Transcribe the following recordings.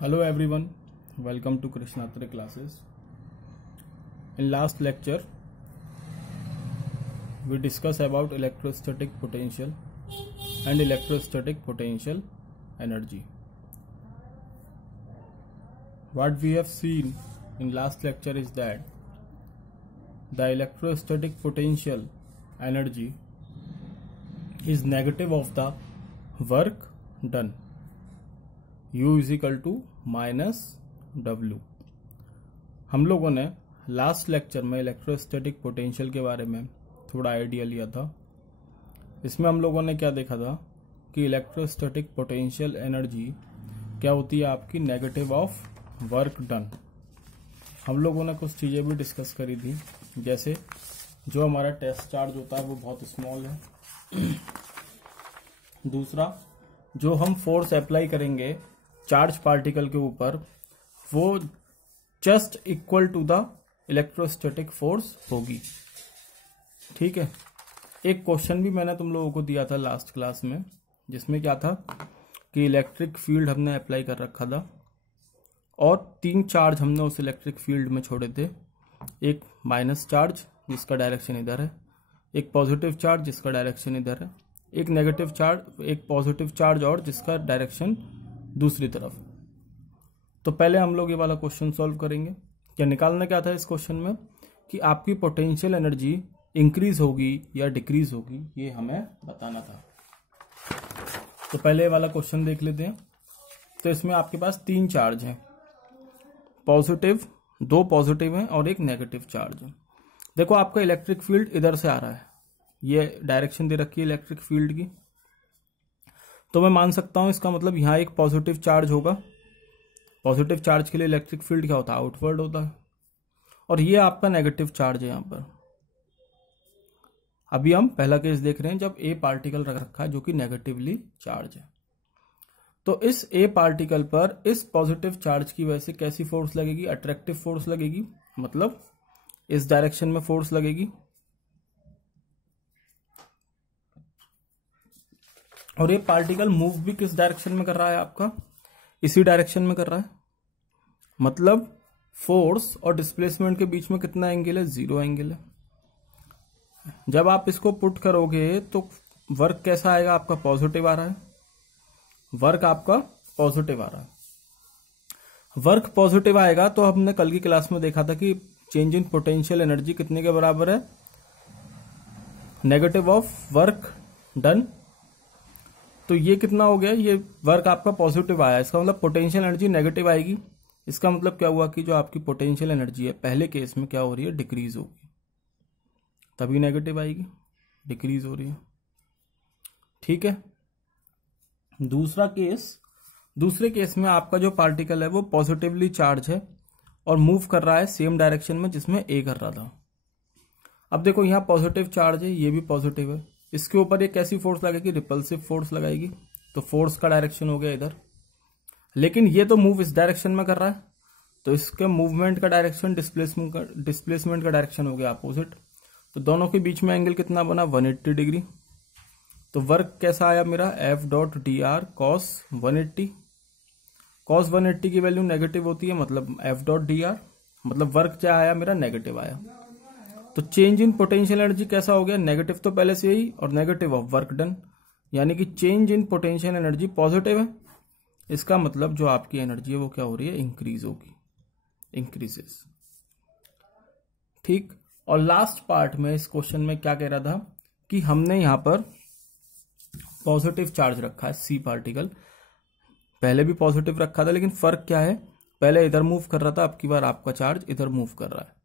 Hello everyone, welcome to Krishnatra classes. In last lecture, we discussed about electrostatic potential and electrostatic potential energy. What we have seen in last lecture is that the electrostatic potential energy is negative of the work done. U is equal to minus W. हम लोगों ने last lecture में electrostatic potential के बारे में थोड़ा idea लिया था. इसमें हम लोगों ने क्या देखा था कि इलेक्ट्रोस्टैटिक पोटेंशियल एनर्जी क्या होती है आपकी नेगेटिव ऑफ वर्क डन. हम लोगों ने कुछ चीज़ें भी डिस्कस करी थी, जैसे जो हमारा टेस्ट चार्ज होता है वो बहुत स्मॉल है. दूसरा, जो हम फोर्स अप्लाई करेंगे चार्ज पार्टिकल के ऊपर वो just equal to the electrostatic force होगी. ठीक है. एक क्वेश्चन भी मैंने तुम लोगों को दिया था लास्ट क्लास में, जिसमें क्या था कि इलेक्ट्रिक फील्ड हमने अप्लाई कर रखा था और 3 चार्ज हमने उस इलेक्ट्रिक फील्ड में छोड़े थे. एक माइनस चार्ज जिसका डायरेक्शन इधर है, एक पॉजिटिव चार्ज जिसका डायरेक्शन इधर है, एक नेगेटिव चार्ज, एक पॉजिटिव चार्ज और जिसका डायरेक्शन दूसरी तरफ. तो पहले हम लोग ये वाला क्वेश्चन सॉल्व करेंगे. क्या निकालना क्या था इस क्वेश्चन में कि आपकी पोटेंशियल एनर्जी इंक्रीज होगी या डिक्रीज होगी, ये हमें बताना था. तो पहले ये वाला क्वेश्चन देख लेते हैं. तो इसमें आपके पास 3 चार्ज हैं, पॉजिटिव, 2 पॉजिटिव हैं और एक नेगेटिव चार्ज है. देखो आपका इलेक्ट्रिक फील्ड इधर से आ रहा है, ये डायरेक्शन दे रखी है इलेक्ट्रिक फील्ड की. तो मैं मान सकता हूं इसका मतलब यहां एक पॉजिटिव चार्ज होगा. पॉजिटिव चार्ज के लिए इलेक्ट्रिक फील्ड क्या होता है, आउटवर्ड होता है. और ये आपका नेगेटिव चार्ज है यहां पर. अभी हम पहला केस देख रहे हैं जब ए पार्टिकल रख रखा है जो कि नेगेटिवली चार्ज है. तो इस ए पार्टिकल पर इस पॉजिटिव चार्ज की वजह से कैसी फोर्स लगेगी, अट्रैक्टिव फोर्स लगेगी. मतलब इस डायरेक्शन में फोर्स लगेगी और ये पार्टिकल मूव भी किस डायरेक्शन में कर रहा है, आपका इसी डायरेक्शन में कर रहा है. मतलब फोर्स और डिस्प्लेसमेंट के बीच में कितना एंगल है, 0 एंगल है. जब आप इसको पुट करोगे तो वर्क कैसा आएगा, आपका पॉजिटिव आ रहा है. वर्क आपका पॉजिटिव आ रहा है. वर्क पॉजिटिव आएगा तो हमने कल की क्लास में देखा था कि चेंज इन पोटेंशियल एनर्जी कितने के बराबर है, नेगेटिव ऑफ वर्क डन. तो ये कितना हो गया, ये वर्क आपका पॉजिटिव आया, इसका मतलब पोटेंशियल एनर्जी नेगेटिव आएगी. इसका मतलब क्या हुआ कि जो आपकी पोटेंशियल एनर्जी है पहले केस में क्या हो रही है, डिक्रीज होगी, तभी नेगेटिव आएगी, डिक्रीज हो रही है. ठीक है. दूसरे केस में आपका जो पार्टिकल है वो पॉजिटिवली चार्ज है और मूव कर रहा है सेम डायरेक्शन में जिसमें ए कर रहा था. अब देखो यहाँ पॉजिटिव चार्ज है, ये भी पॉजिटिव है. इसके ऊपर एक कैसी फोर्स लगेगी, रिपल्सिव फोर्स लगाएगी. तो फोर्स का डायरेक्शन हो गया इधर, लेकिन ये तो मूव इस डायरेक्शन में कर रहा है, तो इसके मूवमेंट का डायरेक्शन डिस्प्लेसमेंट का डायरेक्शन हो गया अपोजिट. तो दोनों के बीच में एंगल कितना बना, 180 डिग्री. तो वर्क कैसा आया मेरा, F dot D R cos 180. Cos 180 की वैल्यू नेगेटिव होती है, मतलब एफ डॉट डी आर, मतलब वर्क क्या आया मेरा, नेगेटिव आया. तो चेंज इन पोटेंशियल एनर्जी कैसा हो गया, नेगेटिव तो पहले से ही और नेगेटिव ऑफ वर्क डन, यानी कि change in potential energy positive है. इसका मतलब जो आपकी एनर्जी है वो क्या हो रही है, इंक्रीज होगी, इंक्रीजेस. ठीक. और लास्ट पार्ट में इस क्वेश्चन में क्या कह रहा था कि हमने यहां पर पॉजिटिव चार्ज रखा है, सी पार्टिकल. पहले भी पॉजिटिव रखा था, लेकिन फर्क क्या है, पहले इधर मूव कर रहा था, अब की बार आपका चार्ज इधर मूव कर रहा है.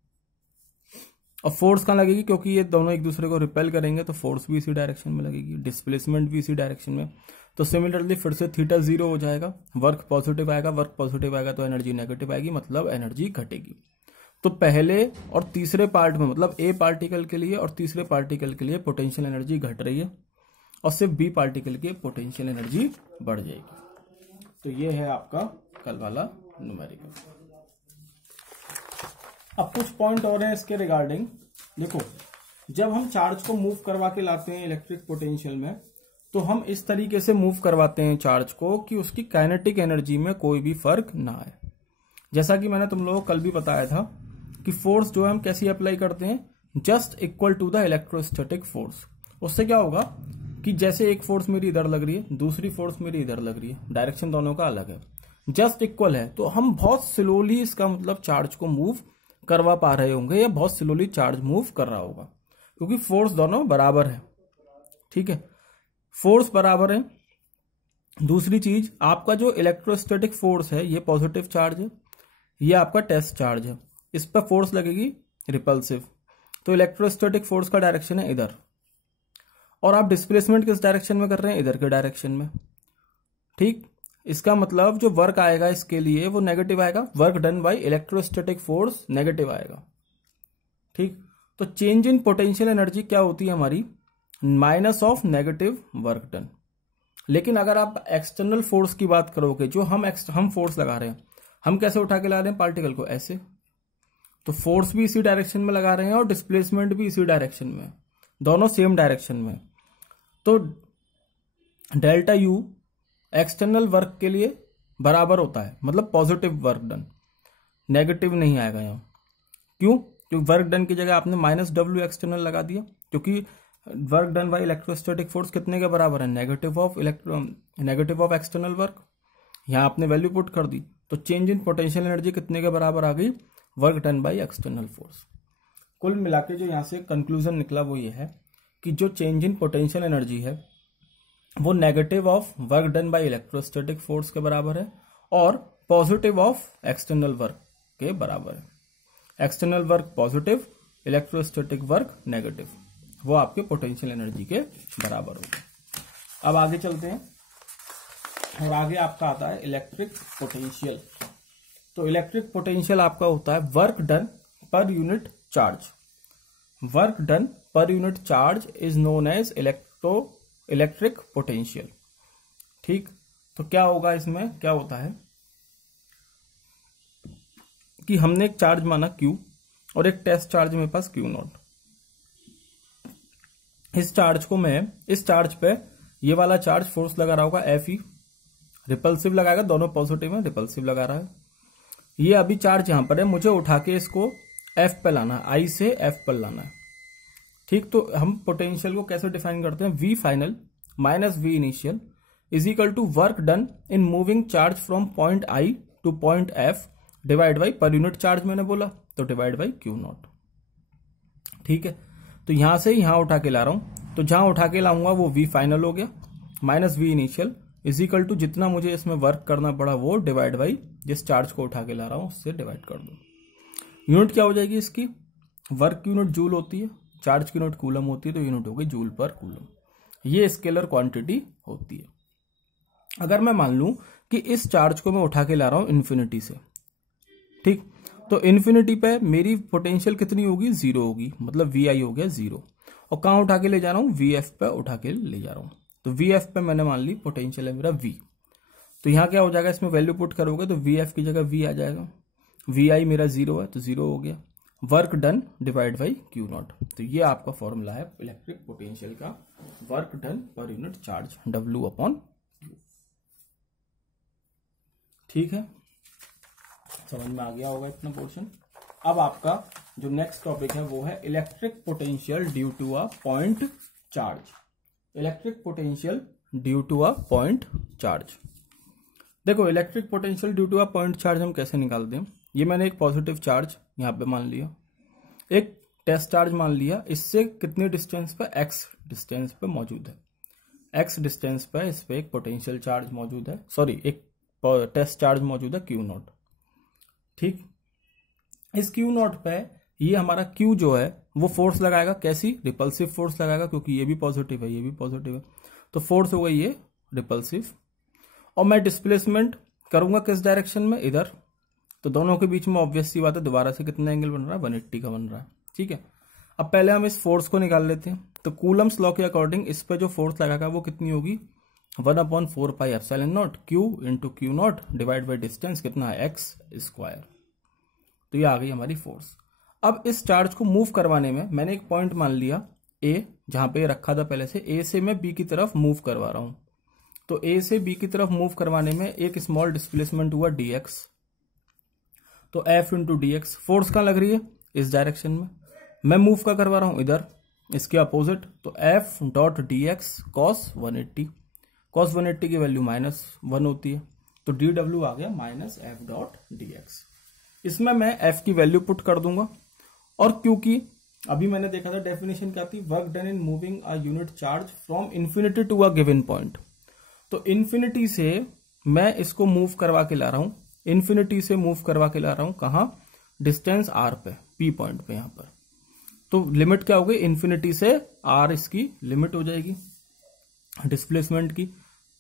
और फोर्स कहां लगेगी, क्योंकि ये दोनों एक दूसरे को रिपेल करेंगे तो फोर्स भी इसी डायरेक्शन में लगेगी, डिस्प्लेसमेंट भी इसी डायरेक्शन में. तो सिमिलरली फिर से थीटा 0 हो जाएगा, वर्क पॉजिटिव आएगा, वर्क पॉजिटिव आएगा तो एनर्जी नेगेटिव आएगी, मतलब एनर्जी घटेगी. तो पहले और तीसरे पार्ट में, मतलब ए पार्टिकल के लिए और तीसरे पार्टिकल के लिए पोटेंशियल एनर्जी घट रही है और सिर्फ बी पार्टिकल की पोटेंशियल एनर्जी बढ़ जाएगी. तो ये है आपका कल वाला न्यूमेरिकल. अब कुछ पॉइंट और हैं इसके रिगार्डिंग. देखो, जब हम चार्ज को मूव करवा के लाते हैं इलेक्ट्रिक पोटेंशियल में तो हम इस तरीके से मूव करवाते हैं चार्ज को कि उसकी काइनेटिक एनर्जी में कोई भी फर्क ना आए। जैसा कि मैंने तुम लोगों को कल भी बताया था कि फोर्स जो है हम कैसे अप्लाई करते हैं, just equal to the electrostatic force. उससे क्या होगा कि जैसे एक फोर्स मेरी इधर लग रही है, दूसरी फोर्स मेरी इधर लग रही है, डायरेक्शन दोनों का अलग है, जस्ट इक्वल है, तो हम बहुत स्लोली इसका मतलब चार्ज को मूव करवा पा रहे होंगे या बहुत स्लोली चार्ज मूव कर रहा होगा, क्योंकि फोर्स दोनों बराबर है। ठीक है, फोर्स बराबर है। दूसरी चीज, आपका जो इलेक्ट्रोस्टैटिक फोर्स है ये पॉजिटिव चार्ज है, ये आपका टेस्ट चार्ज है, इस पर फोर्स लगेगी रिपल्सिव, तो इलेक्ट्रोस्टैटिक फोर्स का डायरेक्शन है इधर, और आप डिस्प्लेसमेंट किस डायरेक्शन में कर रहे हैं, इधर के डायरेक्शन में। ठीक, इसका मतलब जो वर्क आएगा इसके लिए वो नेगेटिव आएगा, work done by electrostatic force negative आएगा। ठीक, तो चेंज इन पोटेंशियल एनर्जी क्या होती है हमारी, minus of negative work done. लेकिन अगर आप एक्सटर्नल फोर्स की बात करोगे, जो हम फोर्स लगा रहे हैं, हम कैसे उठा के ला रहे हैं पार्टिकल को, ऐसे, तो फोर्स भी इसी डायरेक्शन में लगा रहे हैं और डिस्प्लेसमेंट भी इसी डायरेक्शन में, दोनों सेम डायरेक्शन में। तो डेल्टा यू एक्सटर्नल वर्क के लिए बराबर होता है, मतलब पॉजिटिव वर्क डन, नेगेटिव नहीं आएगा यहां। क्यों? क्योंकि वर्क डन की जगह आपने माइनस डब्ल्यू एक्सटर्नल लगा दिया, क्योंकि work done by electrostatic force कितने के बराबर है, नेगेटिव ऑफ एक्सटर्नल वर्क। यहां आपने वैल्यू पुट कर दी, तो चेंज इन पोटेंशियल एनर्जी कितने के बराबर आ गई, work done by external force. कुल मिलाके जो यहां से कंक्लूजन निकला वो ये है कि जो चेंज इन पोटेंशियल एनर्जी है वो negative of work done by electrostatic force के बराबर है और पॉजिटिव ऑफ एक्सटर्नल वर्क के बराबर है। External work positive, electrostatic work negative, वो आपके पोटेंशियल एनर्जी के बराबर होगा। अब आगे चलते हैं और आगे आपका आता है इलेक्ट्रिक पोटेंशियल। तो इलेक्ट्रिक पोटेंशियल आपका होता है work done per unit charge. Work done per unit charge is known as electric potential. ठीक, तो क्या होगा, इसमें क्या होता है कि हमने एक चार्ज माना Q और एक टेस्ट चार्ज मेरे पास Q0। इस चार्ज पे ये वाला चार्ज फोर्स लगा रहा होगा Fe, रिपल्सिव लगाएगा, दोनों पॉजिटिव है, रिपल्सिव लगा रहा है। ये अभी चार्ज यहां पर है, मुझे उठा के इसको F पे लाना है, I से F पर लाना है। ठीक, तो हम पोटेंशियल को कैसे डिफाइन करते हैं, V final minus V initial is equal to work done in moving charge from point I to point F divide by per unit charge मैंने बोला, तो डिवाइड बाई Q0। ठीक है, तो यहां से यहां उठा के ला रहा हूं, तो जहां उठा के लाऊंगा वो V फाइनल हो गया minus V initial is equal to जितना मुझे इसमें वर्क करना पड़ा वो डिवाइड बाई जिस चार्ज को उठा के ला रहा हूं उससे डिवाइड कर दो। यूनिट क्या हो जाएगी इसकी, वर्क की यूनिट जूल होती है, चार्ज की यूनिट कूलम होती है, तो यूनिट होगी जूल पर कूलम। ये स्केलर क्वांटिटी होती है। अगर मैं मान लूं कि इस चार्ज को मैं उठा के ला रहा हूं इन्फिनिटी से, ठीक, तो इन्फिनिटी पे मेरी पोटेंशियल कितनी होगी, 0 होगी, मतलब VI हो गया 0। और कहां उठा के ले जा रहा हूं, VF पे उठा के ले जा रहा हूं, तो VF पे मैंने मान ली पोटेंशियल है मेरा V। तो यहां क्या हो जाएगा, इसमें वैल्यू पुट करोगे तो VF की जगह V आ जाएगा, VI मेरा 0 है तो 0 हो गया, work done divide by Q0। तो ये आपका फॉर्मूला है इलेक्ट्रिक पोटेंशियल का, work done per unit charge W upon Q। ठीक है, समझ में आ गया होगा इतना पोर्शन। अब आपका जो नेक्स्ट टॉपिक है वो है electric potential due to a point charge. Electric potential due to a point charge. देखो, electric potential due to a point charge हम कैसे निकालते हैं। ये मैंने एक पॉजिटिव चार्ज यहां पे मान लिया, एक टेस्ट चार्ज मान लिया, इससे कितने डिस्टेंस पे, x डिस्टेंस पे मौजूद है, x डिस्टेंस पे इस पे एक पोटेंशियल चार्ज मौजूद है, सॉरी एक टेस्ट चार्ज मौजूद है Q0। ठीक, इस Q0 पे ये हमारा Q जो है वो फोर्स लगाएगा, कैसी, रिपल्सिव फोर्स लगाएगा, क्योंकि ये भी पॉजिटिव है ये भी पॉजिटिव है, तो फोर्स हो गई ये रिपल्सिव। और मैं डिस्प्लेसमेंट करूंगा किस डायरेक्शन में, इधर, तो दोनों के बीच में ऑब्वियस सी बात है दोबारा से कितना एंगल बन रहा है, 180 का बन रहा है। ठीक है, अब पहले हम इस फोर्स को निकाल लेते हैं। तो कूलम्स लॉ के अकॉर्डिंग इस पे जो फोर्स लगाएगा वो कितनी होगी, 1/4 pi epsilon not Q into Q0 divide by distance कितना है, x स्क्वायर। तो ये आ गई हमारी फोर्स। अब इस चार्ज को मूव करवाने में मैंने एक पॉइंट मान लिया ए, जहां पे रखा था पहले से, ए से मैं बी की तरफ मूव करवा रहा हूं। तो ए से बी की तरफ मूव करवाने में एक स्मॉल डिस्प्लेसमेंट हुआ dx। तो F into D x, force कहां लग रही है? इस डायरेक्शन में। मैं मूव का करवा रहा हूं इधर, इसके अपोजिट। तो F dot D x cos 180, cos 180 की वैल्यू -1 होती है, तो dw आ गया -F डॉट डी एक्स। इसमें मैं F की वैल्यू पुट कर दूंगा, और क्योंकि अभी मैंने देखा था डेफिनेशन क्या थी, work done in moving a unit charge from infinity to a given point. तो इन्फिनिटी से मैं इसको मूव करवा के ला रहा हूं, इन्फिनिटी से मूव करवा के ला रहा हूं कहां? डिस्टेंस r पे, p पॉइंट पे यहां पर। तो लिमिट क्या हो गई? इन्फिनिटी से r इसकी लिमिट हो जाएगी डिस्प्लेसमेंट की,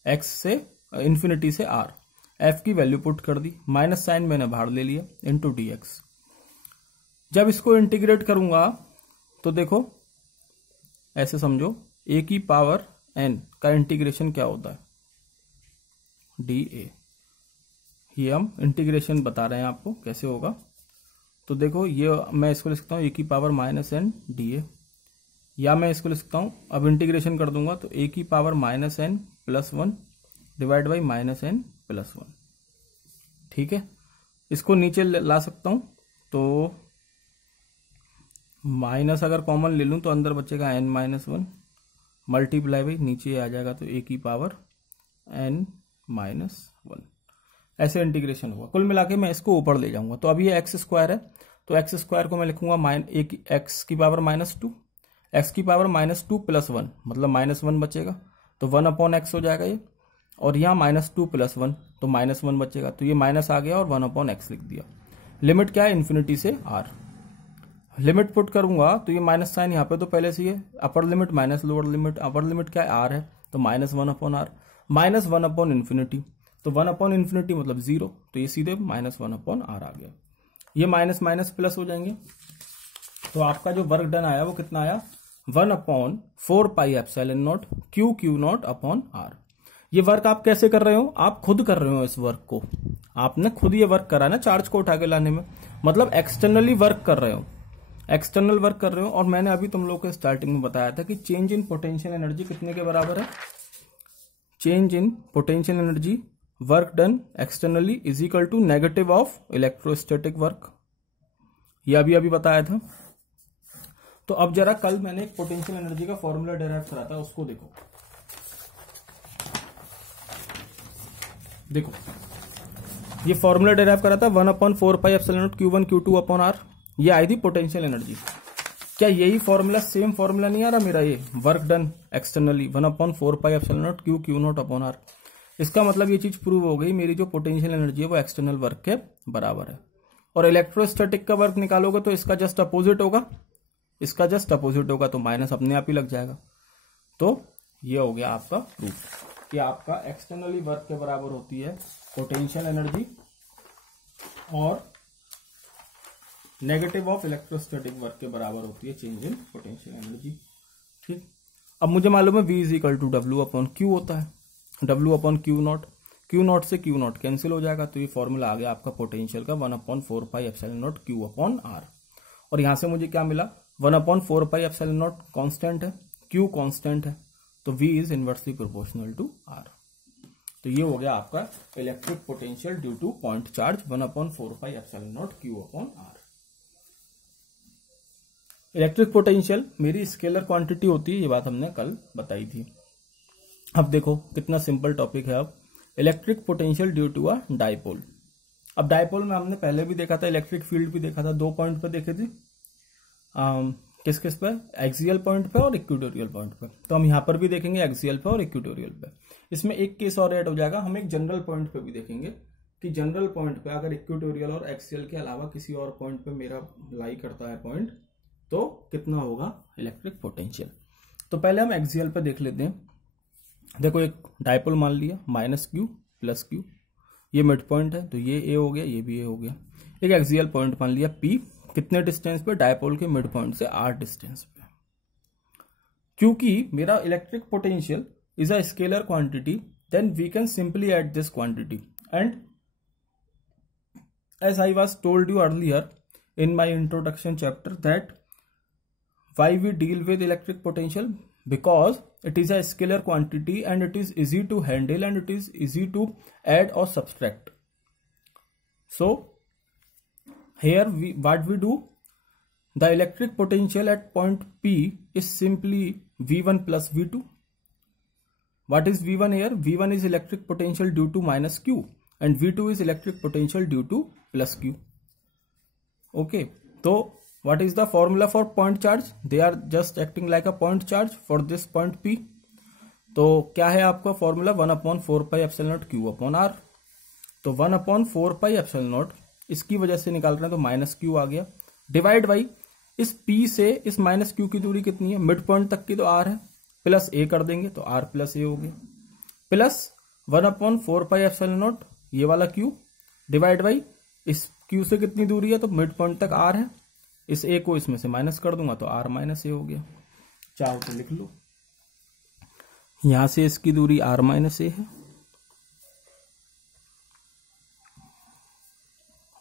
x से इन्फिनिटी से r। f की वैल्यू पुट कर दी, माइनस साइन मैंने बाहर ले लिया, इंटू डी एक्स। जब इसको इंटीग्रेट करूंगा तो देखो ऐसे समझो, a की पावर n का इंटीग्रेशन क्या होता है? dA। ये हम इंटीग्रेशन बता रहे हैं आपको कैसे होगा। तो देखो ये मैं इसको लिख सकता हूं a की पावर -n dA, या मैं इसको लिख सकता हूं, अब इंटीग्रेशन कर दूंगा तो a की power -n + 1 divide by -n + 1। ठीक है, इसको नीचे ला सकता हूं, तो माइनस अगर कॉमन ले लूं तो अंदर बचेगा n-1 मल्टीप्लाई बाई नीचे आ जाएगा, तो a की पावर n-1। ऐसे इंटीग्रेशन होगा। कुल मिला के मैं इसको ऊपर ले जाऊंगा। तो अब ये x² है, तो x² को मैं लिखूंगा x की पावर -2, x की पावर -2 + 1 मतलब -1 बचेगा, तो 1/x हो जाएगा ये, और यहाँ -2 + 1 तो -1 बचेगा, तो ये माइनस आ गया और 1/x लिख दिया। लिमिट क्या है? इन्फिनिटी से r। लिमिट पुट करूंगा तो ये माइनस साइन यहाँ पे तो पहले से ही है, upper limit minus lower limit, upper limit क्या है? r है, तो -1/r, -1/∞, तो 1/∞ मतलब 0, तो ये सीधे -1/r आ गया। ये माइनस माइनस प्लस हो जाएंगे, तो आपका जो वर्क डन आया वो कितना आया? 1/4πε0 Q0/r। ये वर्क आप कैसे कर रहे हो? आप खुद कर रहे हो इस वर्क को, आपने खुद ये वर्क करा ना चार्ज को उठा के लाने में, मतलब एक्सटर्नली वर्क कर रहे हो, एक्सटर्नल वर्क कर रहे हो। और मैंने अभी तुम लोग को स्टार्टिंग में बताया था कि चेंज इन पोटेंशियल एनर्जी कितने के बराबर है? Change in potential energy work done externally is equal to negative of electrostatic work. ये अभी बताया था। तो अब जरा कल मैंने एक पोटेंशियल एनर्जी का फॉर्मूला डेराइव करा था, उसको देखो। देखो ये फॉर्मूला डेराइव करा था 1/4πε0 Q1 Q2/r। ये आई थी पोटेंशियल एनर्जी। क्या यही फॉर्मूला, सेम फॉर्मूला नहीं आ रहा मेरा? ये वर्क डन एक्सटर्नली 1/4πε0 Q0/r। इसका मतलब ये चीज प्रूव हो गई, मेरी जो पोटेंशियल एनर्जी है वो एक्सटर्नल वर्क के बराबर है। और इलेक्ट्रोस्टैटिक का वर्क निकालोगे तो इसका जस्ट अपोजिट होगा, इसका जस्ट अपोजिट होगा, तो माइनस अपने आप ही लग जाएगा। तो ये हो गया आपका प्रूफ कि आपका एक्सटर्नली वर्क के बराबर होती है पोटेंशियल एनर्जी, और नेगेटिव ऑफ इलेक्ट्रोस्टैटिक वर्क के बराबर होती है चेंज इन पोटेंशियल एनर्जी। ठीक, अब मुझे मालूम है V = W/Q होता है, W/Q0, Q0 से Q0 कैंसिल हो जाएगा, तो ये फॉर्मूला आ गया आपका पोटेंशियल का 1/4πε0 Q/r। और यहां से मुझे क्या मिला? 1/4πε0 कांस्टेंट है, Q कांस्टेंट है, तो V is inversely proportional to R। तो ये हो गया आपका electric potential due to point charge 1/4πε0 Q/r। Electric potential मेरी स्केलर क्वांटिटी होती है, ये बात हमने कल बताई थी। अब देखो कितना सिंपल टॉपिक है। अब electric potential due to a dipole. अब डाइपोल में हमने पहले भी देखा था, इलेक्ट्रिक फील्ड भी देखा था, 2 पॉइंट पे देखे थे, किस किस पे? एक्सियल पॉइंट पे और इक्वेटोरियल पॉइंट पे। तो हम यहां पर भी देखेंगे एक्सियल पे और इक्वेटोरियल पे। इसमें एक केस और ऐड हो जाएगा, हम एक जनरल पॉइंट पे भी देखेंगे कि जनरल पॉइंट पे अगर इक्वेटोरियल और एक्सियल के अलावा किसी और पॉइंट पे मेरा लाई करता है पॉइंट, तो कितना होगा इलेक्ट्रिक पोटेंशियल। तो पहले हम एक्सियल पे देख लेते हैं। देखो एक डाइपोल मान लिया, -Q + Q, ये मिड पॉइंट है, तो ये A हो गया, ये भी A हो गया। एक एक्सियल पॉइंट मान लिया P, कितने डिस्टेंस पे? डाइपोल के मिड पॉइंट से R डिस्टेंस पे। क्योंकि मेरा electric potential is a scalar quantity, then we can simply add this quantity, and as I was told you earlier in my introduction chapter that why we deal with electric potential? Because it is a scalar quantity and it is easy to handle and it is easy to add or subtract. So here what we do, the electric potential at point P is simply V1 plus V2. What is V1 here? V1 is electric potential due to minus Q and V2 is electric potential due to plus Q. Okay, so what is the formula for point charge? They are just acting like a point charge for this point P. तो क्या है आपका formula? 1/4 pi epsilon not Q upon R. तो 1/4 pi epsilon not इसकी वजह से निकाल रहे हैं तो माइनस Q आ गया, डिवाइड बाई इस P से इस माइनस Q की दूरी कितनी है? मिड पॉइंट तक की तो R है, प्लस A कर देंगे तो R प्लस A हो गया, प्लस 1/4 पाई एप्सिलॉन नॉट ये वाला Q डिवाइड बाई इस Q से कितनी दूरी है? तो मिड पॉइंट तक R है, इस A को इसमें से माइनस कर दूंगा तो R माइनस A हो गया। चाहो तो लिख लो, यहां से इसकी दूरी R माइनस A है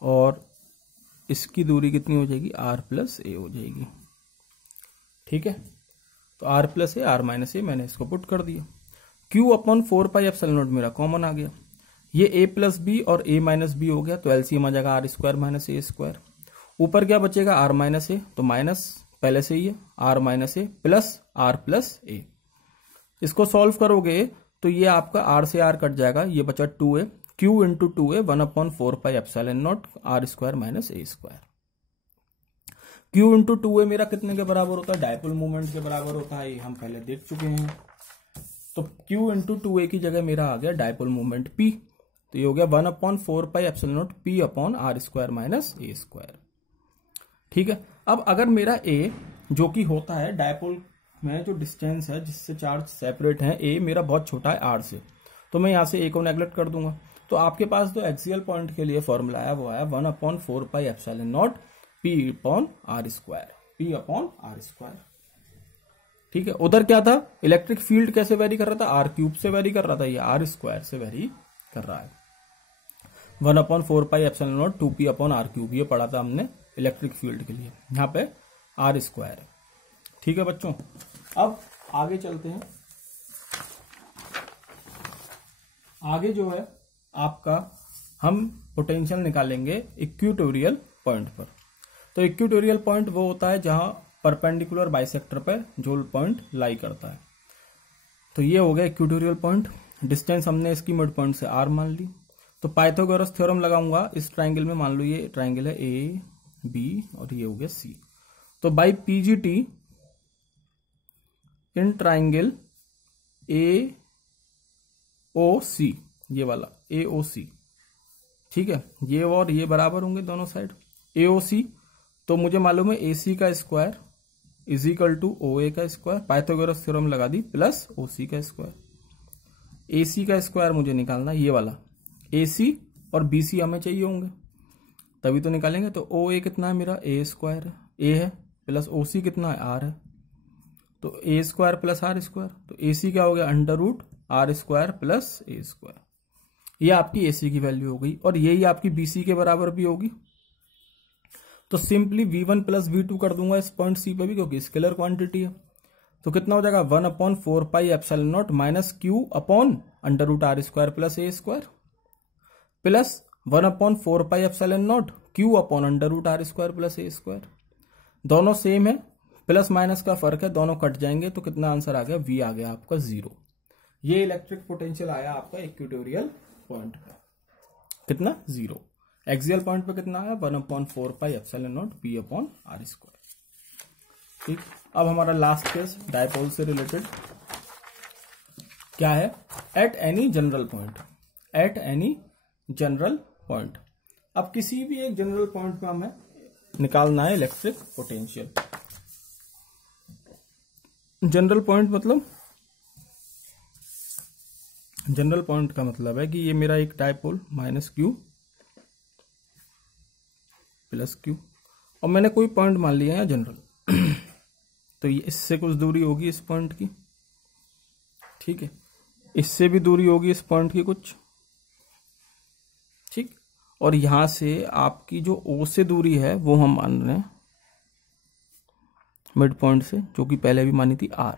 और इसकी दूरी कितनी हो जाएगी? R प्लस A हो जाएगी। ठीक है, तो R plus A, R minus A मैंने इसको पुट कर दिया। Q upon 4 pi epsilon not मेरा कॉमन आ गया, ये A प्लस B और A माइनस B हो गया तो एलसीएम आ जाएगा R square minus A square. ऊपर क्या बचेगा? R माइनस A, तो माइनस पहले से ही है R minus A plus R plus A। इसको सॉल्व करोगे तो ये आपका R से R कट जाएगा, ये बचा 2A, Q into 2A 1/4 pi epsilon not R square minus A square. Q into 2A मेरा कितने के बराबर होता है? डायपोल मोमेंट के बराबर होता है, ये हम पहले देख चुके हैं। तो Q इंटू 2A की जगह मेरा आ गया डायपोल मोमेंट P, तो ये हो गया 1/4 pi epsilon not P upon R square minus A square. ठीक है, अब अगर मेरा A जो कि होता है डायपोल में जो डिस्टेंस है जिससे चार्ज सेपरेट है, A मेरा बहुत छोटा है R से, तो मैं यहां से A को नेग्लेक्ट कर दूंगा। तो आपके पास जो एक्सियल पॉइंट के लिए फॉर्मूला है वो है 1/4 pi epsilon not P upon R square, P upon R square. ठीक है, उधर क्या था? इलेक्ट्रिक फील्ड कैसे वेरी कर रहा था? R क्यूब से वेरी कर रहा था, ये R स्क्वायर से वेरी कर रहा है। 1/4 pi epsilon not 2P upon R cube, ये पढ़ा था हमने इलेक्ट्रिक फील्ड के लिए, यहाँ पे R स्क्वायर है। ठीक है बच्चों, अब आगे चलते हैं। आगे जो है आपका हम पोटेंशियल निकालेंगे इक्वेटोरियल पॉइंट पर। तो इक्वेटोरियल पॉइंट वो होता है जहां परपेंडिकुलर बाइसेक्टर पर जो पॉइंट लाई करता है। तो ये हो गया इक्वेटोरियल पॉइंट, डिस्टेंस हमने इसकी मिड पॉइंट से R मान ली। तो पाइथागोरस थ्योरम लगाऊंगा इस ट्राइंगल में, मान लो ये ट्राइंगल है A B और ये हो गया C। तो by PGT in triangle AOC, ये वाला AOC, ठीक है, ये और ये बराबर होंगे दोनों साइड AOC। तो मुझे मालूम है AC का square is equal to OA का स्क्वायर, पाइथागोरस थ्योरम लगा दी, प्लस OC का स्क्वायर। AC का स्क्वायर मुझे निकालना, ये वाला AC और BC हमें चाहिए होंगे तभी तो निकालेंगे। तो OA कितना है मेरा? A स्क्वायर है, A है, प्लस OC कितना है? R है, तो A square plus R square. तो AC क्या हो गया? Under root R square plus A square. ये आपकी AC की वैल्यू हो गई और यही आपकी BC के बराबर भी होगी। तो सिंपली V1 प्लस V2 कर दूंगा इस पॉइंट C पे भी, क्योंकि स्केलर क्वांटिटी है। तो कितना हो जाएगा? 1/4 pi epsilon not minus Q upon under root R square plus A square, plus 1/4 pi epsilon not Q upon under root R square plus A square. दोनों सेम है, प्लस माइनस का फर्क है, दोनों कट जाएंगे तो कितना आंसर आ गया? V आ गया आपका 0। ये इलेक्ट्रिक पोटेंशियल आया आपका इक्वेटोरियल पॉइंट पे, कितना? 0। एक्सियल पॉइंट पे कितना आया? 1/4 pi epsilon not P upon R square. ठीक, अब हमारा लास्ट केस डायपोल से रिलेटेड क्या है? Eight any general point, eight any general point. अब किसी भी एक जनरल पॉइंट पे हमें निकालना है इलेक्ट्रिक पोटेंशियल। जनरल पॉइंट मतलब, जनरल पॉइंट का मतलब है कि ये मेरा एक dipole minus Q plus Q, और मैंने कोई पॉइंट मान लिया है जनरल। तो ये इससे कुछ दूरी होगी इस पॉइंट की, ठीक है, इससे भी दूरी होगी इस पॉइंट की कुछ, ठीक, और यहां से आपकी जो O से दूरी है वो हम मान रहे हैं मिड पॉइंट से, जो कि पहले भी मानी थी R।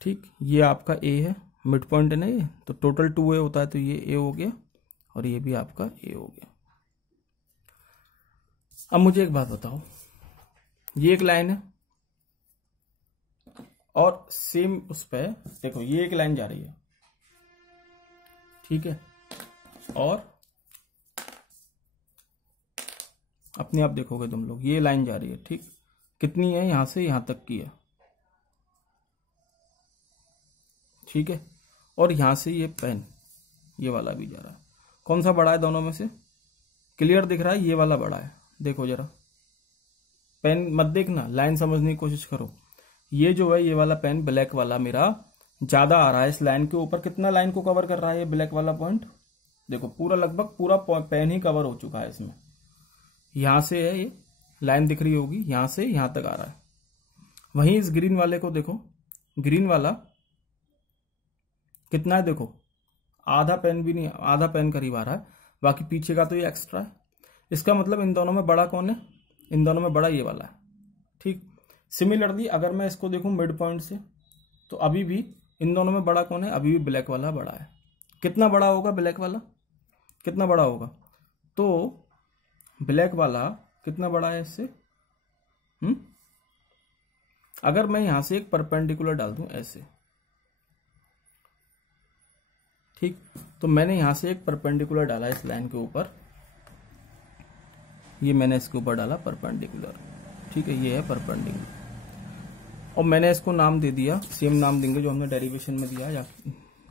ठीक, ये आपका A है, मिड पॉइंट है ना ये, तो टोटल 2A होता है, तो ये A हो गया और ये भी आपका A हो गया। अब मुझे एक बात बताओ, ये एक लाइन है और सेम उस पे देखो ये एक लाइन जा रही है, ठीक है, और अपने आप देखोगे तुम लोग, ये लाइन जा रही है, ठीक, कितनी है, यहां से यहां तक की है, ठीक है, और यहां से ये पेन ये वाला भी जा रहा है। कौन सा बड़ा है दोनों में से? क्लियर दिख रहा है, ये वाला बड़ा है। देखो जरा, पेन मत देखना, लाइन समझने की कोशिश करो। ये जो है ये वाला पेन ब्लैक वाला मेरा ज्यादा आ रहा है इस लाइन के ऊपर। कितना लाइन को कवर कर रहा है ये ब्लैक वाला पॉइंट? देखो पूरा, लगभग पूरा पेन ही कवर हो चुका है इसमें। यहां से है ये लाइन दिख रही होगी, यहां से यहां तक आ रहा है। वहीं इस ग्रीन वाले को देखो, ग्रीन वाला कितना है, देखो आधा पेन भी नहीं, आधा पेन करीब आ रहा है, बाकी पीछे का तो ये एक्स्ट्रा है। इसका मतलब इन दोनों में बड़ा कौन है? इन दोनों में बड़ा ये वाला है, ठीक। सिमिलरली अगर मैं इसको देखूं मिड पॉइंट से, तो अभी भी इन दोनों में बड़ा कौन है? अभी भी ब्लैक वाला बड़ा है। कितना बड़ा होगा ब्लैक वाला? कितना बड़ा होगा? तो ब्लैक वाला कितना बड़ा है इससे? अगर मैं यहां से एक परपेंडिकुलर डाल दूं ऐसे, ठीक, तो मैंने यहां से एक परपेंडिकुलर डाला इस लाइन के ऊपर, ये मैंने इसके ऊपर डाला परपेंडिकुलर, ठीक है, ये है परपेंडिकुलर, और मैंने इसको नाम दे दिया, सेम नाम देंगे जो हमने डेरिवेशन में दिया, या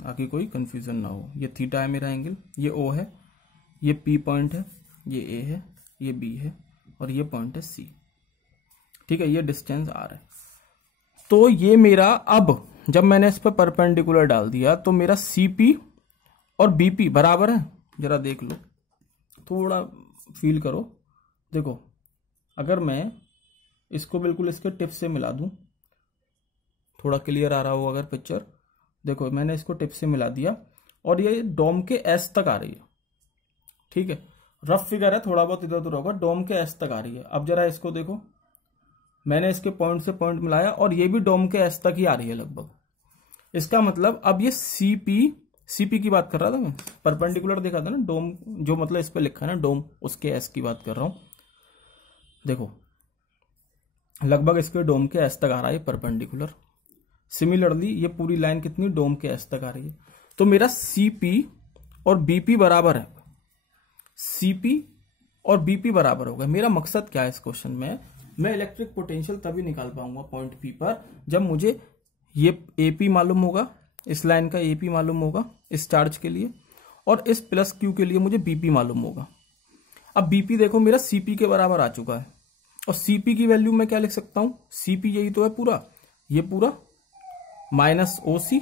आगे कोई कंफ्यूजन ना हो। ये थीटा है मेरा एंगल, ये O है, ये P पॉइंट है, ये A है, ये B है, और ये पॉइंट है C, ठीक है, ये डिस्टेंस R है। तो ये मेरा, अब जब मैंने इस पर परपेंडिकुलर डाल दिया तो मेरा CP और BP बराबर है। जरा देख लो, थोड़ा फील करो, देखो अगर मैं इसको बिल्कुल इसके टिप से मिला दूं, थोड़ा क्लियर आ रहा हो अगर पिक्चर, देखो मैंने इसको टिप से मिला दिया और ये डोम के S तक आ रही है, ठीक है, रफ फिगर है, थोड़ा बहुत इधर उधर होगा, डोम के S तक आ रही है। अब जरा इसको देखो, मैंने इसके पॉइंट से पॉइंट मिलाया और ये भी डोम के S तक ही आ रही है लगभग। इसका मतलब अब ये CP की बात कर रहा था मैं, परपेंडिकुलर देखा था ना, डोम जो मतलब इस पे लिखा है ना डोम, उसके S की बात कर रहा हूं। देखो लगभग इसके डोम के S तक आ रहा है परपेंडिकुलर। सिमिलरली ये पूरी लाइन कितनी, डोम के S तक आ रही है। तो मेरा CP और BP बराबर है, CP और BP बराबर होगा। मेरा मकसद क्या है इस क्वेश्चन में, मैं इलेक्ट्रिक पोटेंशियल तभी निकाल पाऊंगा पॉइंट P पर जब मुझे ये AP मालूम होगा, इस लाइन का AP मालूम होगा इस चार्ज के लिए, और इस प्लस Q के लिए मुझे BP मालूम होगा। अब BP देखो मेरा CP के बराबर आ चुका है, और CP की वैल्यू मैं क्या लिख सकता हूं, CP यही तो है पूरा, ये पूरा माइनस OC,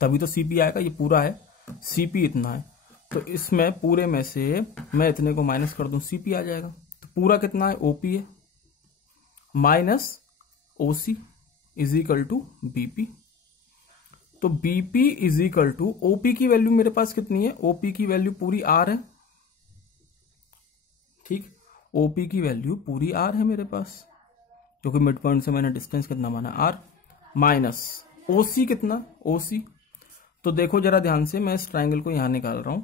तभी तो CP आएगा, ये पूरा है, CP इतना है, तो इसमें पूरे में से मैं इतने को माइनस कर दूं, CP आ जाएगा। तो पूरा कितना है, OP है, माइनस OC is equal to BP। तो BP is equal to OP की वैल्यू मेरे पास कितनी है, OP की वैल्यू पूरी R है, ठीक, OP की वैल्यू पूरी R है मेरे पास, क्योंकि मिड पॉइंट से मैंने डिस्टेंस कितना माना R, माइनस OC कितना, OC, तो देखो जरा ध्यान से, मैं इस ट्राइंगल को यहां निकाल रहा हूं,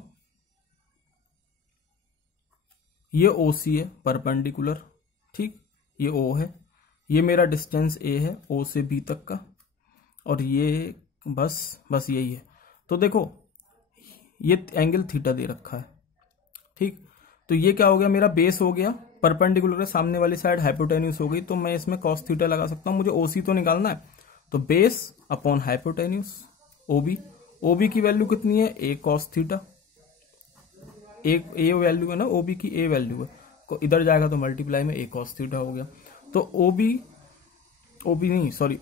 ये OC है परपेंडिकुलर, ठीक, ये O है, ये मेरा डिस्टेंस A है O से B तक का, और ये बस यही है। तो देखो ये एंगल थीटा दे रखा है, ठीक, तो ये क्या हो गया, मेरा बेस हो गया, परपेंडिकुलर है, सामने वाली साइड हाइपोटेन्यूस हो गई, तो मैं इसमें कॉस थीटा लगा सकता हूं, मुझे OC तो निकालना है, तो बेस अपॉन हाइपोटेन्यूस OB की वैल्यू कितनी है, A कॉस थीटा, एक A वैल्यू है ना, OB की A वैल्यू है, को इधर जाएगा तो मल्टीप्लाई में A कॉस थीटा हो गया। तो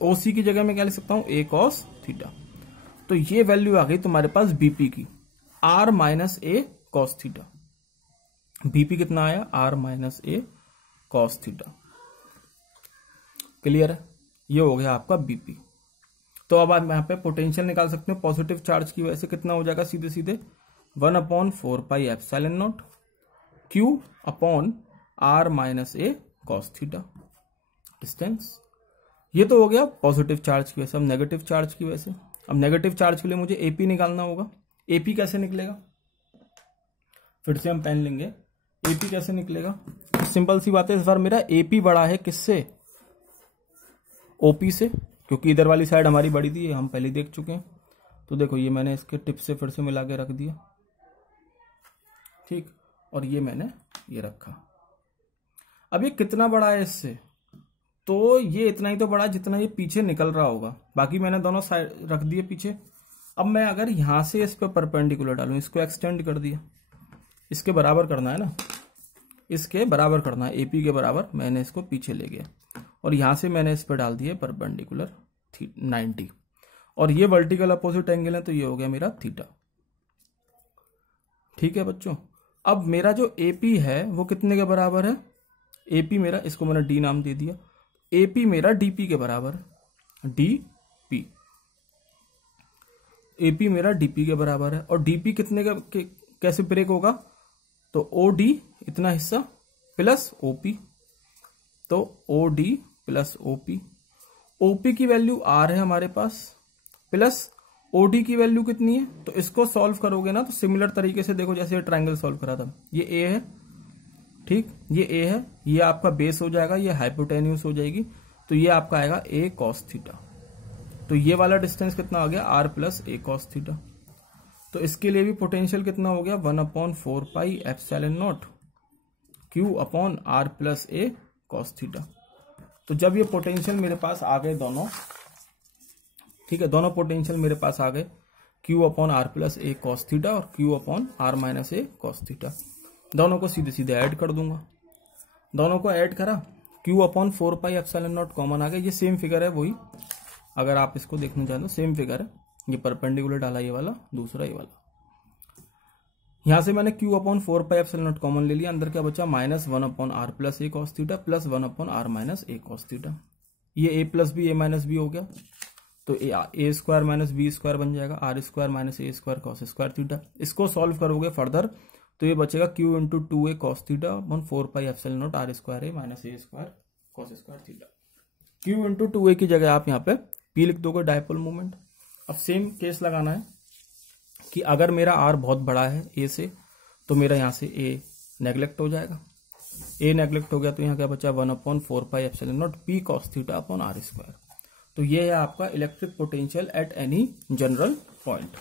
OC की जगह मैं क्या लिख सकता हूं, A कॉस थीटा। तो ये वैल्यू आ गई तुम्हारे पास BP की, R minus A cos theta. BP कितना आया, R minus A cos theta. Clear है, ये हो गया आपका BP। तो अब आप यहां पे पोटेंशियल निकाल सकते हो, पॉजिटिव चार्ज की वजह से कितना हो जाएगा, सीधे सीधे 1/4 pi epsilon not Q upon R minus A cos theta. Distance. ये तो हो गया पॉजिटिव चार्ज की वजह से। अब नेगेटिव चार्ज की वजह से, अब नेगेटिव चार्ज के लिए मुझे एपी निकालना होगा। एपी कैसे निकलेगा, फिर से हम पेन लेंगे। एपी कैसे निकलेगा, सिंपल सी बात है, इस बार मेरा एपी बड़ा है किससे, ओपी से, क्योंकि इधर वाली साइड हमारी बड़ी थी, हम पहले देख चुके हैं। तो देखो ये मैंने इसके टिप से फिर से मिला के रख दिया, ठीक, और ये मैंने ये रखा। अब ये कितना बड़ा है इससे, तो ये इतना ही तो बड़ा जितना ये पीछे निकल रहा होगा, बाकी मैंने दोनों साइड रख दिए पीछे। अब मैं अगर यहां से इस पर परपेंडिकुलर डालूं, इसको एक्सटेंड कर दिया, इसके बराबर करना है ना, इसके बराबर करना है, एपी के बराबर, मैंने इसको पीछे ले गया और यहां से मैंने इस पर डाल दिया परपेंडिकुलर 90, और ये वर्टिकल अपोजिट एंगल है, तो ये हो गया मेरा थीटा। ठीक है बच्चों, अब मेरा जो एपी है वो कितने के बराबर है, एपी मेरा, इसको मैंने डी नाम दे दिया, एपी मेरा डीपी के बराबर है, डीपी, एपी मेरा डीपी के बराबर है। और डीपी कितने का कैसे ब्रेक होगा, तो ओडी इतना हिस्सा प्लस ओपी, तो ओडी प्लस ओपी, ओपी की वैल्यू आर है हमारे पास, प्लस ओडी की वैल्यू कितनी है, तो इसको सॉल्व करोगे ना तो सिमिलर तरीके से देखो, जैसे ट्रायंगल सॉल्व करा था, ये ए है, ठीक, ये ए है, ये आपका बेस हो जाएगा, ये हाइपोटेन्यूस हो जाएगी, तो ये आपका आएगा ए कॉस थीटा। तो ये वाला डिस्टेंस कितना आ गया, R plus A cos theta. तो इसके लिए भी पोटेंशियल कितना हो गया, 1/4 pi epsilon not Q upon R plus A cos theta. तो जब ये पोटेंशियल मेरे पास आ गए दोनों, ठीक है, दोनों पोटेंशियल मेरे पास आ गए, Q upon R plus A cos theta और Q upon R minus A cos theta, दोनों को सीधे सीधे ऐड कर दूंगा। दोनों को ऐड करा, Q upon 4 pi epsilon not common आ गया, ये सेम फिगर है वही, अगर आप इसको देखना चाहें तो सेम फिगर है, ये परपेंडिकुलर डाला ये वाला, दूसरा ये वाला। यहां से मैंने Q upon 4 pi epsilon not common ले लिया, अंदर क्या बचा, -1 upon R plus A cos theta plus 1 upon R minus A cos theta. ये A plus B, A minus B हो गया, तो A square minus B square बन जाएगा, R square minus A square cos square theta. इसको solve करोगे further तो ये बचेगा Q into 2 A cos theta upon 4 pi epsilon naught R square A minus A square cos square theta. Q into 2 A की जगह आप यहाँ पे पी लिख दोगे, डायपोल मोमेंट। अब सेम केस लगाना है कि अगर मेरा आर बहुत बड़ा है ए से, तो मेरा यहाँ से ए नेग्लेक्ट हो जाएगा, ए नेग्लेक्ट हो गया तो यहाँ क्या बचा, 1/4 pi epsilon naught P cos theta upon R square. तो ये है आपका electric potential at any general point,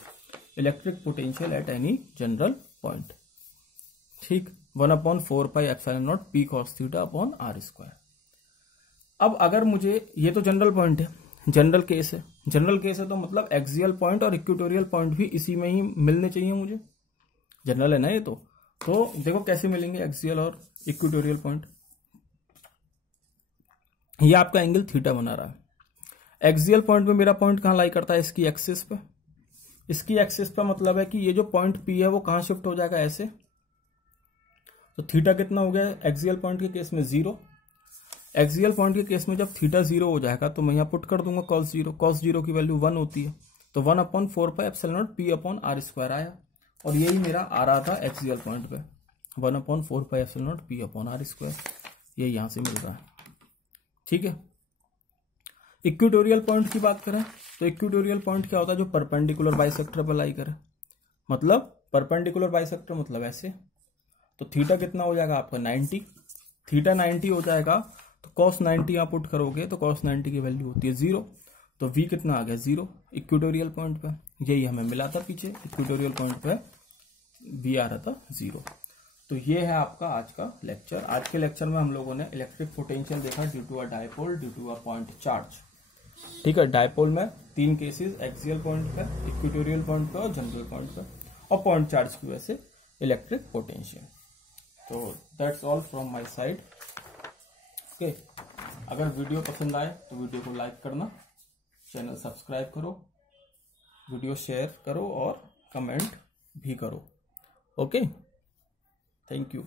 electric potential at any general point, ठीक, 1/4 pi epsilon naught P cos theta upon R square. अब अगर मुझे, ये तो जनरल पॉइंट है, जनरल केस है, जनरल केस है तो मतलब एक्सियल पॉइंट और इक्वेटोरियल पॉइंट भी इसी में ही मिलने चाहिए मुझे, जनरल है ना ये तो देखो कैसे मिलेंगे एक्सियल और इक्वेटोरियल पॉइंट। ये आपका एंगल थीटा बना रहा है, एक्सियल पॉइंट में मेरा पॉइंट कहां लाई करता है, इसकी एक्सिस पे, इसकी एक्सिस पे मतलब है कि ये जो पॉइंट पी है वो कहां शिफ्ट हो जाएगा, ऐसे। तो थीटा कितना हो गया एक्सियल पॉइंट के केस में, 0। एक्सियल पॉइंट के केस में जब थीटा 0 हो जाएगा तो मैं यहाँ पुट कर दूंगा cos 0, cos 0 की वैल्यू 1 होती है, तो 1/4 pi epsilon naught P upon R square आया, और यही मेरा आ रहा था एक्सियल पॉइंट पे, 1/4 pi epsilon naught P upon R square, ये यहां से मिल रहा है, ठीक है। इक्वेटोरियल पॉइंट की बात करें तो इक्वेटोरियल पॉइंट क्या होता है, जो परपेंडिकुलर बाइसेक्टर पर लाई करे, मतलब परपेंडिकुलर बाइसेक्टर मतलब ऐसे। तो थीटा कितना हो जाएगा आपका 90, थीटा 90 हो जाएगा तो cos 90 यहाँ पुट करोगे तो cos 90 की वैल्यू होती है 0, तो v कितना आ गया 0 इक्वेटोरियल पॉइंट पे, यही हमें मिला था पीछे, इक्वेटोरियल पॉइंट पे v आ रहा था 0। तो ये है आपका आज का लेक्चर। आज के लेक्चर में हम लोगों ने इलेक्ट्रिक पोटेंशियल देखा due to a dipole, due to a point charge, ठीक है। डायपोल में 3 केसेस, एक्सियल पॉइंट पे, इक्वेटोरियल पॉइंट पे और जनरल पॉइंट पे, और पॉइंट चार्ज की वजह से इलेक्ट्रिक पोटेंशियल। तो that's all from my side, okay. अगर वीडियो पसंद आए तो वीडियो को लाइक करना, चैनल सब्सक्राइब करो, वीडियो शेयर करो और कमेंट भी करो, ओके। Thank you.